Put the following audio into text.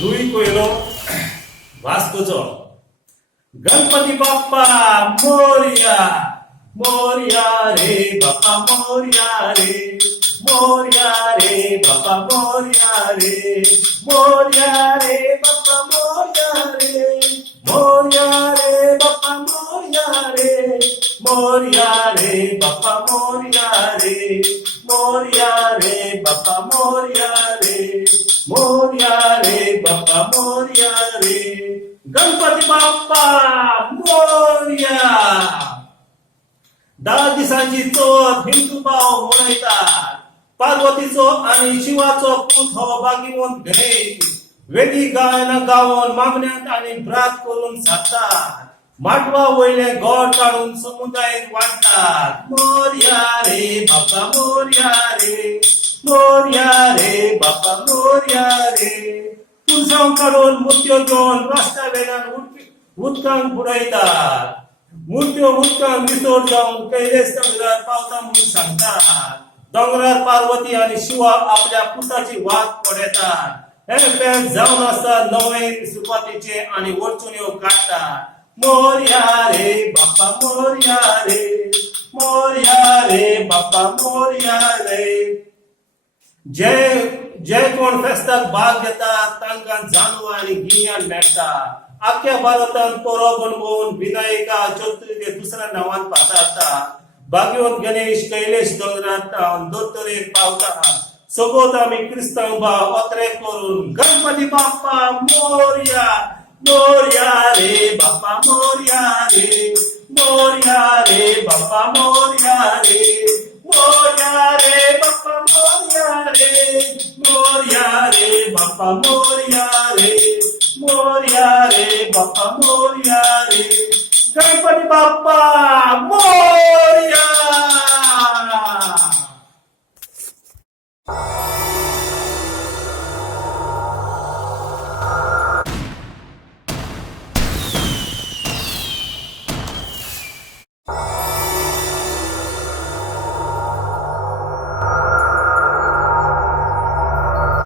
रुई कोयलो वास्कोचो गणपती बाप्पा मोरया मोरया रे बाप्पा मोरया रे मोरया रे बाप्पा मोरया रे मोरया रे बाप्पा मोरया रे मोरया रे बाप्पा मोरया रे मोरया रे बाप्पा मोरया रे मोरया रे बाप्पा मोरया रे मोरया रे बाप्पा मोरया रे गणपती बाप्पा मोरया 10 दिसांची चोथ हिंदू भाव मनयतात पार्वतीचो आणि शिवाचो पूत हो बागीवंत गणेश वेदी गायन गावून मागण्यात आणि भ्रात करून साधतात माटवा वयले गोड काढून समुदायात वाटतात मोरया रे बाप्पा मोरया रे मोरया रे बाप्पा मोरया रे तुळसां काढून मुर्त्यो घेऊन रस्त्या वेगान उदकांक बुडयतात मुर्त्यो उदकांक विसोड जावन कैलास दोंगरार पावता म्हणून सांगतात दोंगरार पार्वती आणि शिवा आपल्या पुताची वाट पडयतात हे पेट जावन आसता नवे सुपातीचे आणि वरचुन्यो काढतात मोरया रे बाप्पा मोरया रे मोरया रे बाप्पा मोरया रे जे कोण फेस्ताक भाग घेतात तांकां जाणू आणि गिन्यान मेळटा आख्या भारतान तोरो बनवून विनायका चतुर्थी दुसऱ्या नावान पाताळटा भाग्यवंत गणेश कैलास दोंगरांत दोतोरेक पावता सोबत आमी क्रिस्तांव भाव ओत्रे करून गणपती बाप्पा मोरया मोरया रे बाप्पा मोरया रे मोरया रे बाप्पा मोरया रे मोरया रे बाप्पा मोरया रे मोरया रे बाप्पा मोरया रे मोरया रे बाप्पा मोरया रे गणपती बाप्पा मोरया